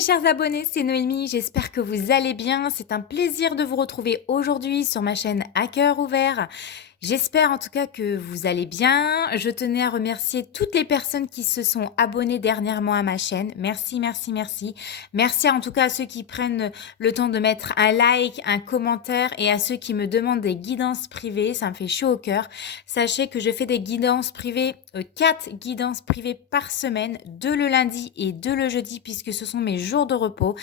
mes chers abonnés, c'est Noémie, j'espère que vous allez bien. C'est un plaisir de vous retrouver aujourd'hui sur ma chaîne À cœur ouvert. J'espère en tout cas que vous allez bien. Je tenais à remercier toutes les personnes qui se sont abonnées dernièrement à ma chaîne. Merci, merci, merci. Merci en tout cas à ceux qui prennent le temps de mettre un like, un commentaire et à ceux qui me demandent des guidances privées. Ça me fait chaud au cœur. Sachez que je fais des guidances privées, 4 guidances privées par semaine, 2 le lundi et 2 le jeudi puisque ce sont mes jours de repos.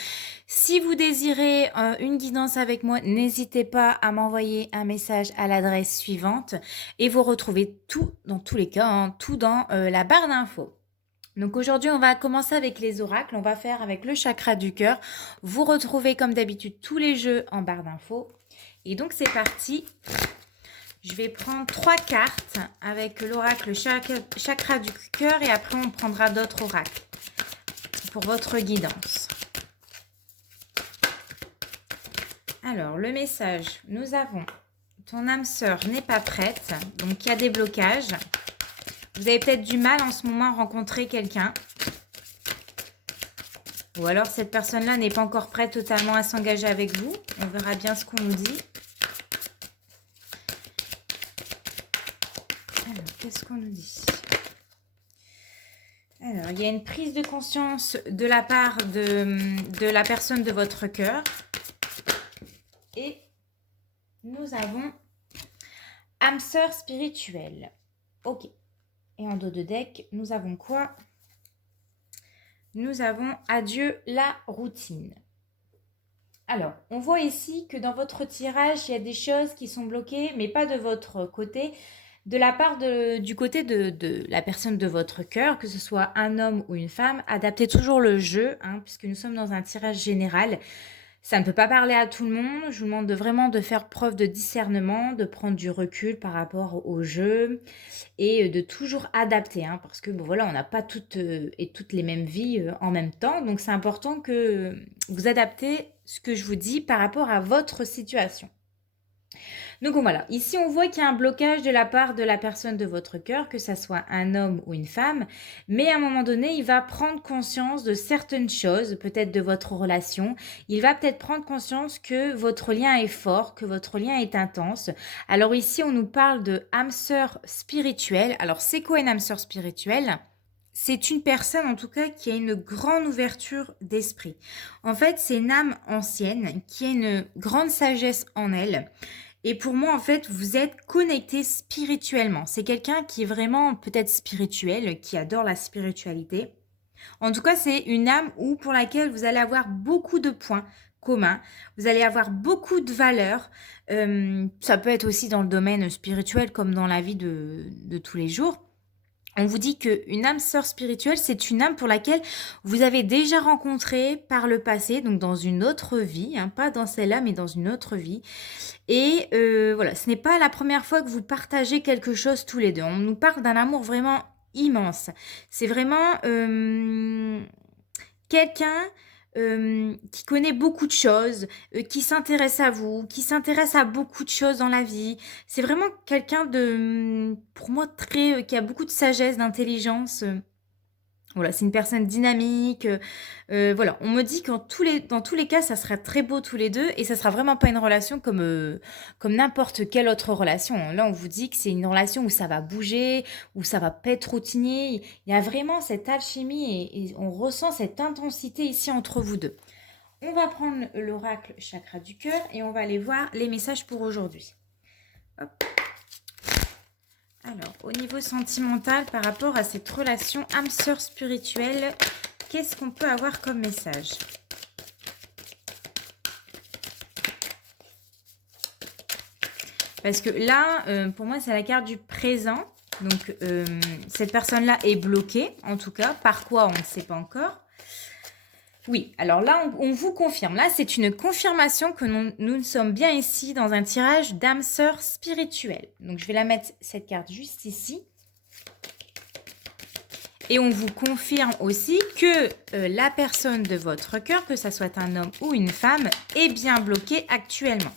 Si vous désirez une guidance avec moi, n'hésitez pas à m'envoyer un message à l'adresse suivante et vous retrouvez tout, dans tous les cas, tout dans la barre d'infos. Donc aujourd'hui, on va commencer avec les oracles. On va faire avec le chakra du cœur. Vous retrouvez comme d'habitude tous les jeux en barre d'infos. Et donc c'est parti. Je vais prendre 3 cartes avec l'oracle chakra du cœur et après on prendra d'autres oracles pour votre guidance. Alors, le message, nous avons ton âme sœur n'est pas prête, donc il y a des blocages. Vous avez peut-être du mal en ce moment à rencontrer quelqu'un. Ou alors cette personne-là n'est pas encore prête totalement à s'engager avec vous. On verra bien ce qu'on nous dit. Alors, qu'est-ce qu'on nous dit ? Alors, il y a une prise de conscience de la part de la personne de votre cœur. Et nous avons âme sœur spirituelle. Ok. Et en dos de deck, nous avons quoi ? Nous avons adieu la routine. Alors, on voit ici que dans votre tirage, il y a des choses qui sont bloquées, mais pas de votre côté. De la part du côté de la personne de votre cœur, que ce soit un homme ou une femme, adaptez toujours le jeu, puisque nous sommes dans un tirage général. Ça ne peut pas parler à tout le monde. Je vous demande vraiment de faire preuve de discernement, de prendre du recul par rapport au jeu et de toujours adapter. Parce que bon, voilà, on n'a pas toutes les mêmes vies en même temps. Donc c'est important que vous adaptez ce que je vous dis par rapport à votre situation. Donc voilà, ici on voit qu'il y a un blocage de la part de la personne de votre cœur, que ça soit un homme ou une femme, mais à un moment donné, il va prendre conscience de certaines choses, peut-être de votre relation. Il va peut-être prendre conscience que votre lien est fort, que votre lien est intense. Alors ici, on nous parle de âme sœur spirituelle. Alors c'est quoi une âme sœur spirituelle ? C'est une personne en tout cas qui a une grande ouverture d'esprit. En fait, c'est une âme ancienne qui a une grande sagesse en elle. Et pour moi, en fait, vous êtes connecté spirituellement. C'est quelqu'un qui est vraiment peut-être spirituel, qui adore la spiritualité. En tout cas, c'est une âme pour laquelle vous allez avoir beaucoup de points communs. Vous allez avoir beaucoup de valeurs. Ça peut être aussi dans le domaine spirituel comme dans la vie de tous les jours. On vous dit qu'une âme sœur spirituelle, c'est une âme pour laquelle vous avez déjà rencontré par le passé, donc dans une autre vie, pas dans celle-là, mais dans une autre vie. Et voilà, ce n'est pas la première fois que vous partagez quelque chose tous les deux. On nous parle d'un amour vraiment immense. C'est vraiment quelqu'un qui connaît beaucoup de choses, qui s'intéresse à vous, qui s'intéresse à beaucoup de choses dans la vie. C'est vraiment quelqu'un pour moi, qui a beaucoup de sagesse, d'intelligence. Voilà, c'est une personne dynamique. Voilà, on me dit que dans tous les cas, ça sera très beau tous les deux et ça sera vraiment pas une relation comme n'importe quelle autre relation. Là, on vous dit que c'est une relation où ça va bouger, où ça va pas être routinier. Il y a vraiment cette alchimie et on ressent cette intensité ici entre vous deux. On va prendre l'oracle chakra du cœur et on va aller voir les messages pour aujourd'hui. Hop. Alors, au niveau sentimental, par rapport à cette relation âme sœur spirituelle, qu'est-ce qu'on peut avoir comme message ? Parce que là, pour moi, c'est la carte du présent. Donc, cette personne-là est bloquée, en tout cas. Par quoi, on ne sait pas encore. Oui, alors là, on vous confirme. Là, c'est une confirmation que nous sommes bien ici dans un tirage d'âme sœur spirituelle. Donc, je vais la mettre, cette carte, juste ici. Et on vous confirme aussi que la personne de votre cœur, que ce soit un homme ou une femme, est bien bloquée actuellement.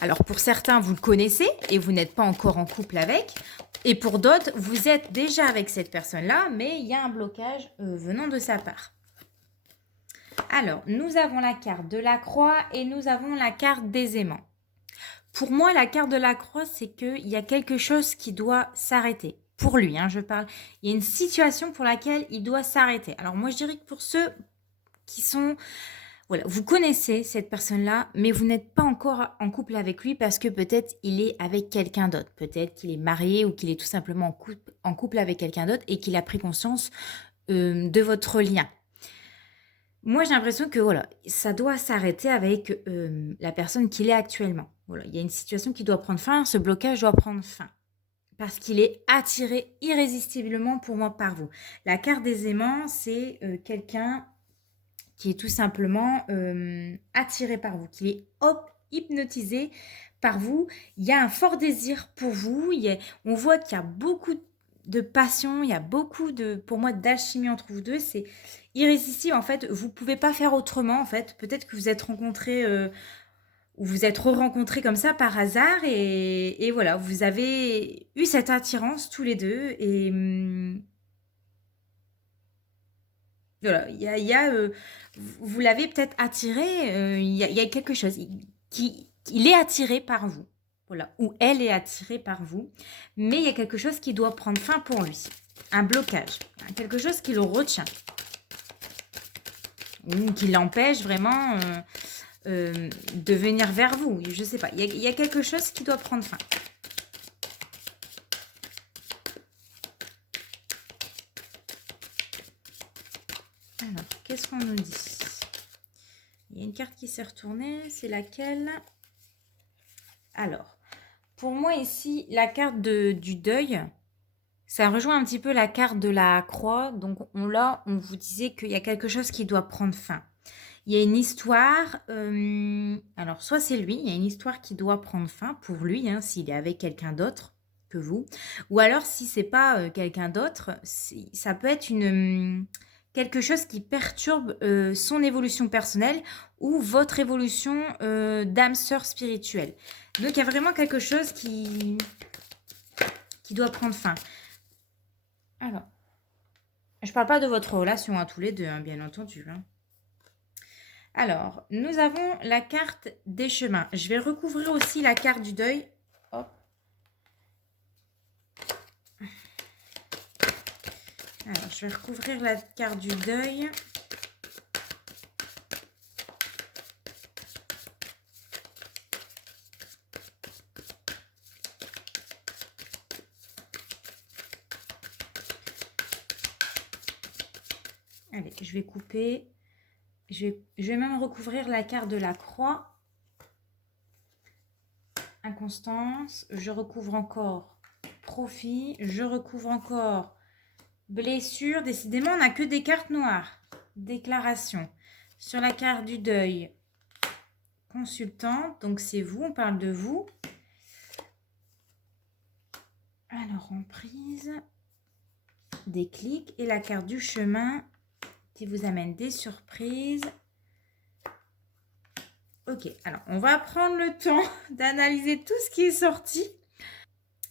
Alors, pour certains, vous le connaissez et vous n'êtes pas encore en couple avec. Et pour d'autres, vous êtes déjà avec cette personne-là, mais il y a un blocage venant de sa part. Alors, nous avons la carte de la croix et nous avons la carte des aimants. Pour moi, la carte de la croix, c'est qu'il y a quelque chose qui doit s'arrêter. Pour lui, je parle. Il y a une situation pour laquelle il doit s'arrêter. Alors moi, je dirais que pour ceux qui sont... Voilà, vous connaissez cette personne-là, mais vous n'êtes pas encore en couple avec lui parce que peut-être il est avec quelqu'un d'autre. Peut-être qu'il est marié ou qu'il est tout simplement en couple avec quelqu'un d'autre et qu'il a pris conscience de votre lien. Moi, j'ai l'impression que voilà, ça doit s'arrêter avec la personne qu'il est actuellement. Voilà, il y a une situation qui doit prendre fin, ce blocage doit prendre fin. Parce qu'il est attiré irrésistiblement pour moi par vous. La carte des aimants, c'est quelqu'un qui est tout simplement attiré par vous, qui est hypnotisé par vous. Il y a un fort désir pour vous. On voit qu'il y a beaucoup de passion, il y a beaucoup pour moi, d'alchimie entre vous deux. C'est irrésistible. En fait, vous ne pouvez pas faire autrement. En fait, peut-être que vous êtes rencontrés ou vous êtes re-rencontrés comme ça par hasard et voilà, vous avez eu cette attirance tous les deux et voilà, vous l'avez peut-être attiré, il y a quelque chose, il est attiré par vous, voilà, ou elle est attirée par vous, mais il y a quelque chose qui doit prendre fin pour lui, un blocage, quelque chose qui le retient, ou qui l'empêche vraiment de venir vers vous, je ne sais pas, il y a quelque chose qui doit prendre fin. Alors, qu'est-ce qu'on nous dit? Il y a une carte qui s'est retournée, c'est laquelle? Alors, pour moi ici, la carte du deuil, ça rejoint un petit peu la carte de la croix. Donc là, on vous disait qu'il y a quelque chose qui doit prendre fin. Il y a une histoire, alors soit c'est lui, il y a une histoire qui doit prendre fin pour lui, s'il est avec quelqu'un d'autre que vous. Ou alors si c'est pas quelqu'un d'autre, ça peut être quelque chose qui perturbe son évolution personnelle ou votre évolution d'âme sœur spirituelle. Donc il y a vraiment quelque chose qui doit prendre fin. Alors, je ne parle pas de votre relation à tous les deux, bien entendu. Alors, nous avons la carte des chemins. Je vais recouvrir aussi la carte du deuil. Hop. Alors, je vais recouvrir la carte du deuil. Allez, je vais couper. Je vais même recouvrir la carte de la croix. Inconstance. Je recouvre encore profit. Je recouvre encore blessure. Décidément, on n'a que des cartes noires. Déclaration. Sur la carte du deuil, consultante. Donc, c'est vous. On parle de vous. Alors, emprise. Déclic. Et la carte du chemin qui vous amène des surprises. Ok, alors on va prendre le temps d'analyser tout ce qui est sorti.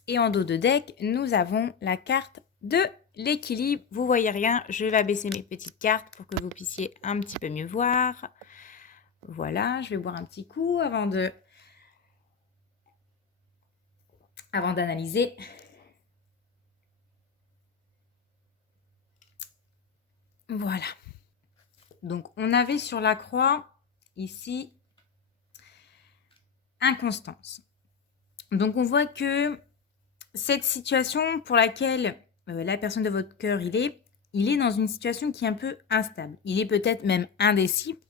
Et en dos de deck, nous avons la carte de l'équilibre. Vous voyez rien, je vais abaisser mes petites cartes pour que vous puissiez un petit peu mieux voir. Voilà, je vais boire un petit coup avant d'analyser. Voilà. Donc, on avait sur la croix, ici, inconstance. Donc, on voit que cette situation pour laquelle la personne de votre cœur, il est dans une situation qui est un peu instable. Il est peut-être même indécis.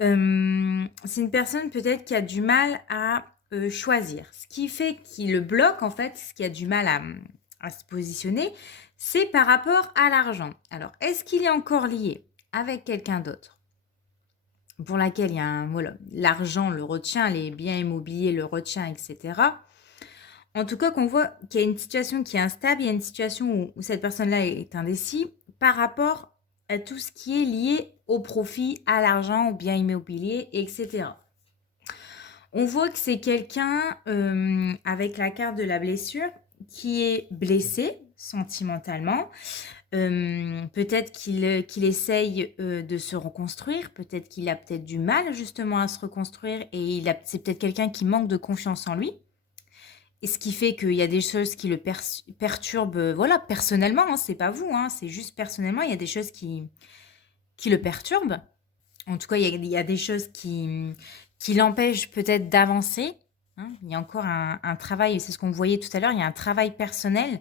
C'est une personne peut-être qui a du mal à choisir. Ce qui fait qu'il le bloque, en fait, ce qui a du mal à se positionner, c'est par rapport à l'argent. Alors, est-ce qu'il est encore lié avec quelqu'un d'autre pour laquelle il y a l'argent le retient, les biens immobiliers le retient, etc. En tout cas, qu'on voit qu'il y a une situation qui est instable, il y a une situation où cette personne-là est indécis par rapport à tout ce qui est lié au profit, à l'argent, aux biens immobiliers, etc. On voit que c'est quelqu'un avec la carte de la blessure qui est blessé sentimentalement. Peut-être qu'il essaye de se reconstruire, peut-être qu'il a peut-être du mal justement à se reconstruire et c'est peut-être quelqu'un qui manque de confiance en lui. Et ce qui fait qu'il y a des choses qui le perturbent, voilà, personnellement, hein, c'est pas vous, hein, c'est juste personnellement, il y a des choses qui le perturbent. En tout cas, il y a des choses qui l'empêchent peut-être d'avancer, hein. Il y a encore un travail, c'est ce qu'on voyait tout à l'heure, il y a un travail personnel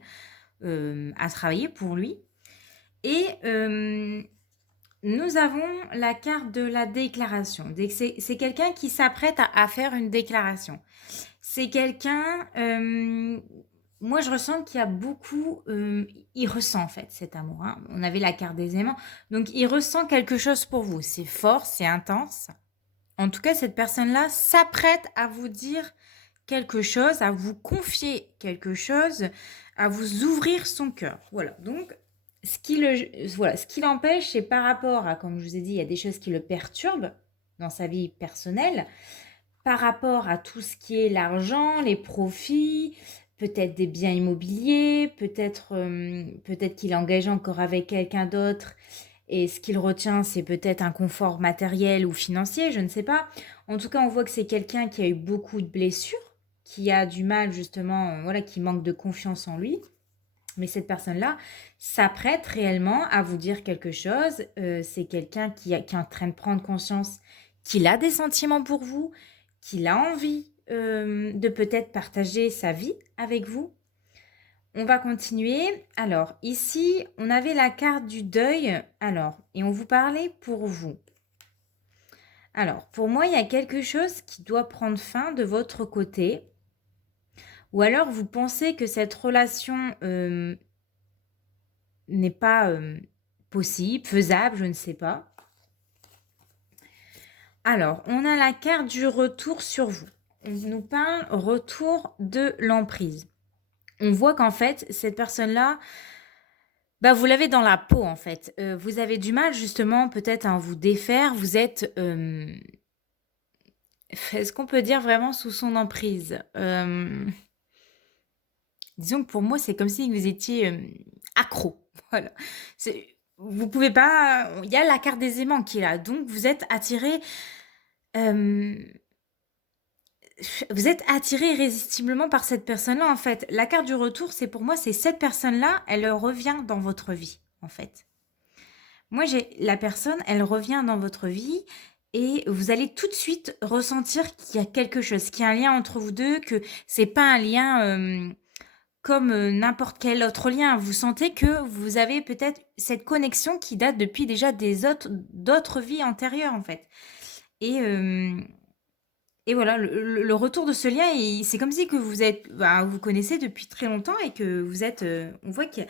à travailler pour lui. Et nous avons la carte de la déclaration. C'est quelqu'un qui s'apprête à faire une déclaration. C'est quelqu'un, moi je ressens qu'il y a beaucoup, il ressent en fait cet amour, hein. On avait la carte des aimants, donc il ressent quelque chose pour vous. C'est fort, c'est intense. En tout cas, cette personne-là s'apprête à vous dire quelque chose, à vous confier quelque chose, à vous ouvrir son cœur. Voilà, donc ce qui l'empêche, c'est par rapport à, comme je vous ai dit, il y a des choses qui le perturbent dans sa vie personnelle, par rapport à tout ce qui est l'argent, les profits, peut-être des biens immobiliers, peut-être qu'il est engagé encore avec quelqu'un d'autre et ce qu'il retient, c'est peut-être un confort matériel ou financier, je ne sais pas. En tout cas, on voit que c'est quelqu'un qui a eu beaucoup de blessures, qui a du mal justement, voilà, qui manque de confiance en lui. Mais cette personne-là s'apprête réellement à vous dire quelque chose. C'est quelqu'un qui est en train de prendre conscience qu'il a des sentiments pour vous, qu'il a envie de peut-être partager sa vie avec vous. On va continuer. Alors, ici, on avait la carte du deuil. Alors, et on vous parlait pour vous. Alors, pour moi, il y a quelque chose qui doit prendre fin de votre côté. Ou alors, vous pensez que cette relation n'est pas possible, faisable, je ne sais pas. Alors, on a la carte du retour sur vous. On nous parle retour de l'emprise. On voit qu'en fait, cette personne-là, bah, vous l'avez dans la peau, en fait. Vous avez du mal, justement, peut-être à vous défaire. Vous êtes, est-ce qu'on peut dire vraiment sous son emprise? Disons que pour moi, c'est comme si vous étiez accro. Voilà. Vous pouvez pas. Il y a la carte des aimants qui est là. Donc, euh, vous êtes attiré irrésistiblement par cette personne-là, en fait. La carte du retour, c'est pour moi, c'est cette personne-là, elle revient dans votre vie, en fait. Moi, j'ai la personne, elle revient dans votre vie et vous allez tout de suite ressentir qu'il y a quelque chose, qu'il y a un lien entre vous deux, que c'est pas un lien comme n'importe quel autre lien. Vous sentez que vous avez peut-être cette connexion qui date depuis déjà d'autres vies antérieures, en fait. Et, et voilà, le retour de ce lien, c'est comme si que vous connaissez depuis très longtemps et que vous êtes, on voit que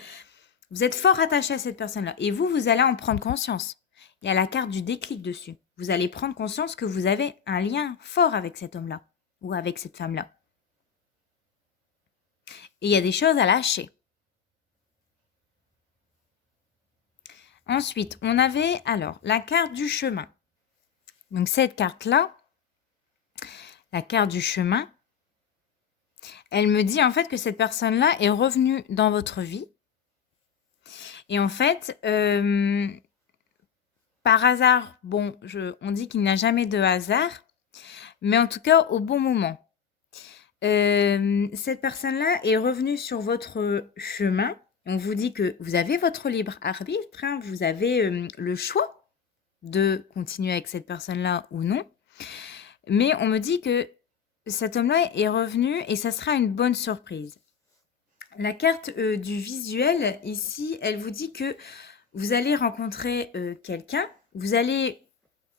vous êtes fort attaché à cette personne-là. Et vous allez en prendre conscience. Il y a la carte du déclic dessus. Vous allez prendre conscience que vous avez un lien fort avec cet homme-là ou avec cette femme-là. Et il y a des choses à lâcher. Ensuite, on avait alors la carte du chemin. Donc cette carte-là, la carte du chemin, elle me dit en fait que cette personne-là est revenue dans votre vie. Et en fait, par hasard, bon, on dit qu'il n'y a jamais de hasard, mais en tout cas au bon moment. Cette personne-là est revenue sur votre chemin. On vous dit que vous avez votre libre arbitre, hein, vous avez le choix de continuer avec cette personne-là ou non. Mais on me dit que cet homme-là est revenu et ça sera une bonne surprise. La carte du visuel, ici, elle vous dit que vous allez rencontrer quelqu'un, vous allez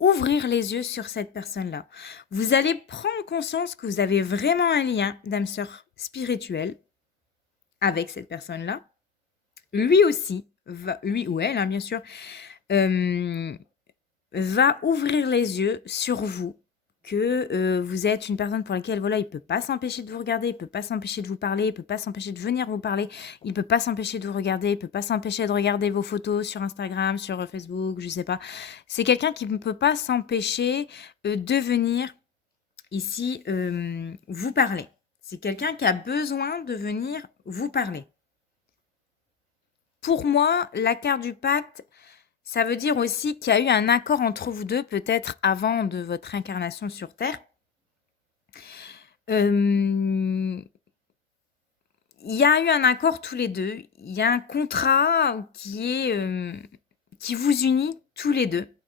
ouvrir les yeux sur cette personne-là. Vous allez prendre conscience que vous avez vraiment un lien d'âme sœur spirituelle avec cette personne-là. Lui aussi, lui ou elle, hein, bien sûr, va ouvrir les yeux sur vous, que vous êtes une personne pour laquelle voilà, il peut pas s'empêcher de vous regarder, il peut pas s'empêcher de vous parler, il peut pas s'empêcher de venir vous parler, il peut pas s'empêcher de vous regarder, il peut pas s'empêcher de regarder vos photos sur Instagram, sur Facebook, je sais pas. C'est quelqu'un qui ne peut pas s'empêcher de venir ici vous parler. C'est quelqu'un qui a besoin de venir vous parler. Pour moi, la carte du pacte, ça veut dire aussi qu'il y a eu un accord entre vous deux, peut-être avant de votre incarnation sur Terre. Il y a eu un accord tous les deux. Il y a un contrat qui vous unit tous les deux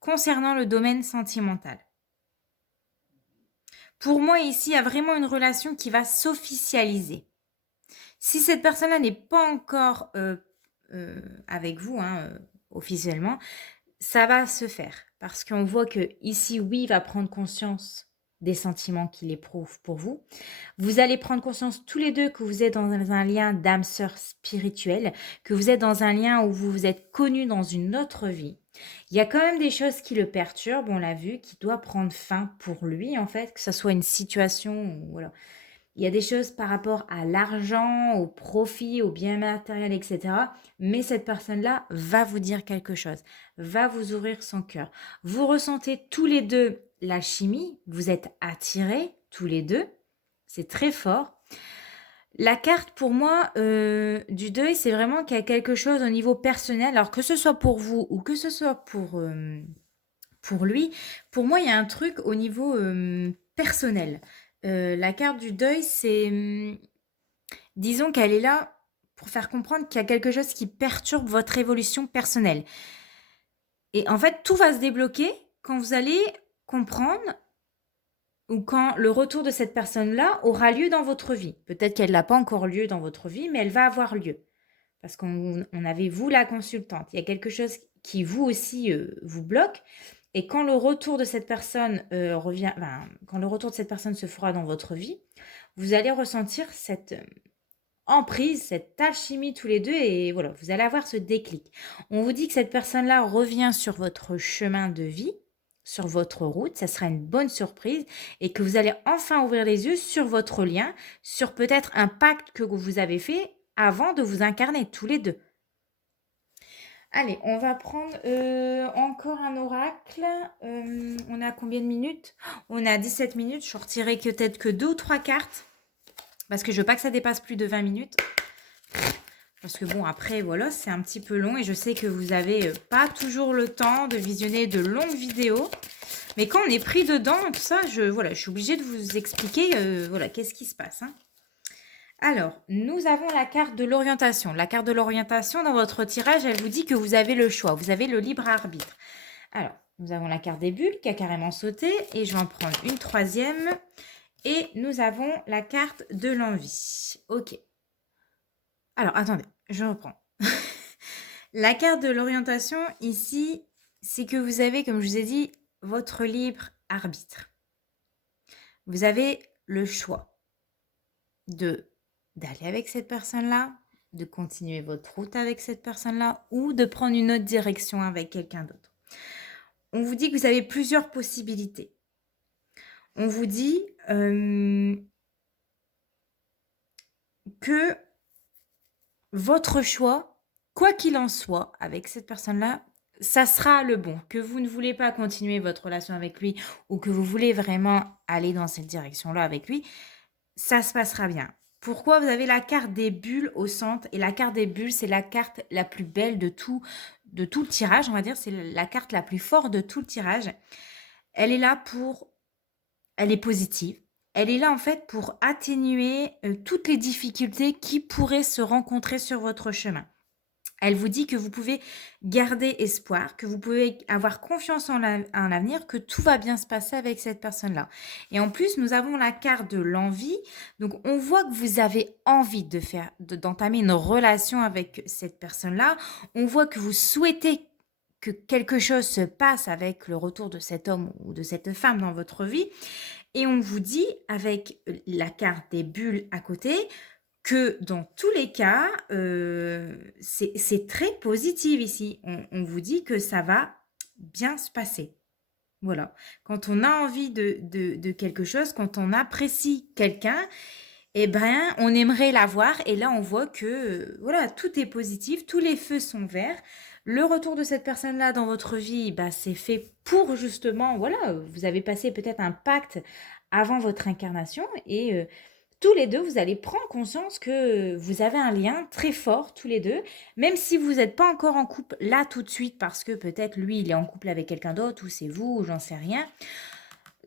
concernant le domaine sentimental. Pour moi, ici, il y a vraiment une relation qui va s'officialiser. Si cette personne-là n'est pas encore avec vous, officiellement, ça va se faire. Parce qu'on voit que ici, oui, il va prendre conscience des sentiments qu'il éprouve pour vous. Vous allez prendre conscience tous les deux que vous êtes dans un lien d'âme sœur spirituelle, que vous êtes dans un lien où vous vous êtes connus dans une autre vie. Il y a quand même des choses qui le perturbent, on l'a vu, qui doit prendre fin pour lui, en fait, que ce soit une situation, voilà. Il y a des choses par rapport à l'argent, au profit, au bien matériel, etc. Mais cette personne-là va vous dire quelque chose, va vous ouvrir son cœur. Vous ressentez tous les deux la chimie, vous êtes attirés tous les deux, c'est très fort. La carte pour moi du deuil, c'est vraiment qu'il y a quelque chose au niveau personnel, alors que ce soit pour vous ou que ce soit pour lui, pour moi il y a un truc au niveau personnel. La carte du deuil, c'est, disons qu'elle est là pour faire comprendre qu'il y a quelque chose qui perturbe votre évolution personnelle. Et en fait, tout va se débloquer quand vous allez comprendre ou quand le retour de cette personne-là aura lieu dans votre vie. Peut-être qu'elle n'a pas encore lieu dans votre vie, mais elle va avoir lieu. Parce qu'on avait vous la consultante. Il y a quelque chose qui vous aussi vous bloque. Et quand le retour de cette personne quand le retour de cette personne se fera dans votre vie, vous allez ressentir cette emprise, cette alchimie tous les deux et voilà, vous allez avoir ce déclic. On vous dit que cette personne-là revient sur votre chemin de vie, sur votre route, ça sera une bonne surprise et que vous allez enfin ouvrir les yeux sur votre lien, sur peut-être un pacte que vous avez fait avant de vous incarner tous les deux. Allez, on va prendre encore un oracle. On a combien de minutes? On a 17 minutes. Je sortirai peut-être que 2 ou 3 cartes. Parce que je veux pas que ça dépasse plus de 20 minutes. Parce que bon, après, voilà, c'est un petit peu long. Et je sais que vous n'avez pas toujours le temps de visionner de longues vidéos. Mais quand on est pris dedans, tout ça, je suis obligée de vous expliquer voilà, qu'est-ce qui se passe. Alors, nous avons la carte de l'orientation. La carte de l'orientation, dans votre tirage, elle vous dit que vous avez le choix. Vous avez le libre arbitre. Alors, nous avons la carte des bulles qui a carrément sauté. Et je vais en prendre une troisième. Et nous avons la carte de l'envie. Ok. Alors, attendez, je reprends. La carte de l'orientation, ici, c'est que vous avez, comme je vous ai dit, votre libre arbitre. Vous avez le choix d'aller avec cette personne-là, de continuer votre route avec cette personne-là ou de prendre une autre direction avec quelqu'un d'autre. On vous dit que vous avez plusieurs possibilités. On vous dit que votre choix, quoi qu'il en soit, avec cette personne-là, ça sera le bon. Que vous ne voulez pas continuer votre relation avec lui ou que vous voulez vraiment aller dans cette direction-là avec lui, ça se passera bien. Pourquoi? Vous avez la carte des bulles au centre et la carte des bulles, c'est la carte la plus belle de tout le tirage, on va dire. C'est la carte la plus forte de tout le tirage. Elle est là elle est positive. Elle est là en fait pour atténuer toutes les difficultés qui pourraient se rencontrer sur votre chemin. Elle vous dit que vous pouvez garder espoir, que vous pouvez avoir confiance en l'avenir, que tout va bien se passer avec cette personne-là. Et en plus, nous avons la carte de l'envie. Donc, on voit que vous avez envie d'entamer une relation avec cette personne-là. On voit que vous souhaitez que quelque chose se passe avec le retour de cet homme ou de cette femme dans votre vie. Et on vous dit, avec la carte des bulles à côté, que dans tous les cas, c'est très positif ici. On vous dit que ça va bien se passer. Voilà. Quand on a envie de quelque chose, quand on apprécie quelqu'un, eh ben, on aimerait l'avoir. Et là, on voit que voilà, tout est positif, tous les feux sont verts. Le retour de cette personne-là dans votre vie, bah, c'est fait pour justement, voilà, vous avez passé peut-être un pacte avant votre incarnation et tous les deux, vous allez prendre conscience que vous avez un lien très fort tous les deux, même si vous n'êtes pas encore en couple là tout de suite, parce que peut-être lui, il est en couple avec quelqu'un d'autre, ou c'est vous, ou j'en sais rien.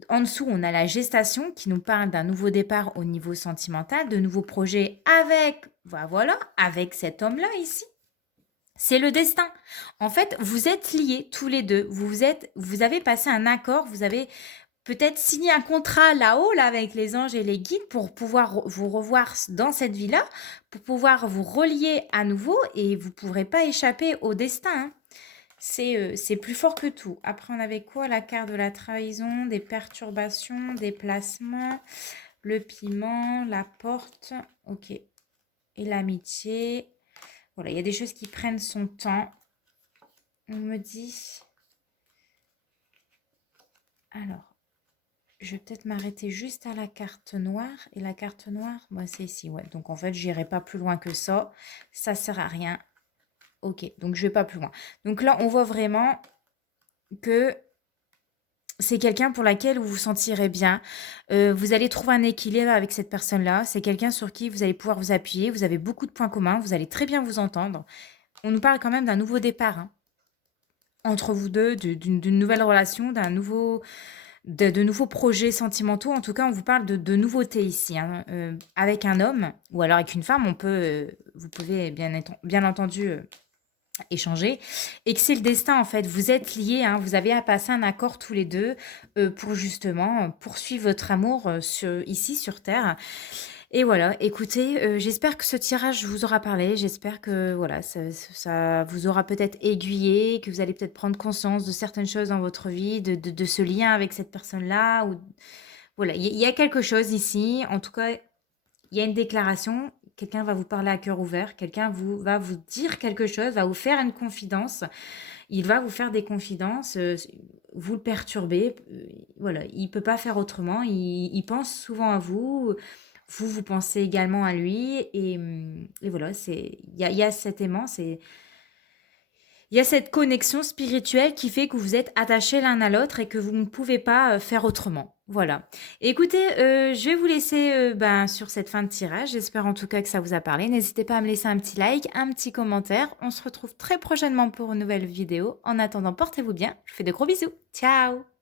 En dessous, on a la gestation qui nous parle d'un nouveau départ au niveau sentimental, de nouveaux projets avec, voilà, avec cet homme-là ici. C'est le destin. En fait, vous êtes liés tous les deux. Vous avez passé un accord, vous avez peut-être signé un contrat là-haut, là, avec les anges et les guides pour pouvoir vous revoir dans cette vie-là, pour pouvoir vous relier à nouveau et vous ne pourrez pas échapper au destin, hein. C'est plus fort que tout. Après, on avait quoi? La carte de la trahison, des perturbations, des placements, le piment, la porte. Ok. Et l'amitié. Voilà, il y a des choses qui prennent son temps. On me dit... Alors, je vais peut-être m'arrêter juste à la carte noire. Et la carte noire, moi, c'est ici, ouais. Donc, en fait, j'irai pas plus loin que ça. Ça sert à rien. Ok, donc je vais pas plus loin. Donc là, on voit vraiment que c'est quelqu'un pour laquelle vous vous sentirez bien. Vous allez trouver un équilibre avec cette personne-là. C'est quelqu'un sur qui vous allez pouvoir vous appuyer. Vous avez beaucoup de points communs. Vous allez très bien vous entendre. On nous parle quand même d'un nouveau départ, hein, entre vous deux, d'une nouvelle relation, de nouveaux projets sentimentaux. En tout cas, on vous parle de nouveautés ici, hein. Avec un homme ou alors avec une femme, vous pouvez bien entendu échanger, et que c'est le destin en fait, vous êtes liés, hein, vous avez à passer un accord tous les deux pour justement poursuivre votre amour ici sur Terre. Et voilà, écoutez, j'espère que ce tirage vous aura parlé, j'espère que voilà, ça vous aura peut-être aiguillé, que vous allez peut-être prendre conscience de certaines choses dans votre vie, de ce lien avec cette personne-là, ou voilà, il y a quelque chose ici, en tout cas, il y a une déclaration, quelqu'un va vous parler à cœur ouvert, quelqu'un va vous dire quelque chose, va vous faire une confidence, il va vous faire des confidences, vous le perturbez, voilà, il peut pas faire autrement, il pense souvent à vous, vous pensez également à lui, et voilà, il y a cet aimant, il y a cette connexion spirituelle qui fait que vous êtes attachés l'un à l'autre et que vous ne pouvez pas faire autrement. Voilà. Écoutez, je vais vous laisser sur cette fin de tirage. J'espère en tout cas que ça vous a parlé. N'hésitez pas à me laisser un petit like, un petit commentaire. On se retrouve très prochainement pour une nouvelle vidéo. En attendant, portez-vous bien. Je vous fais de gros bisous. Ciao!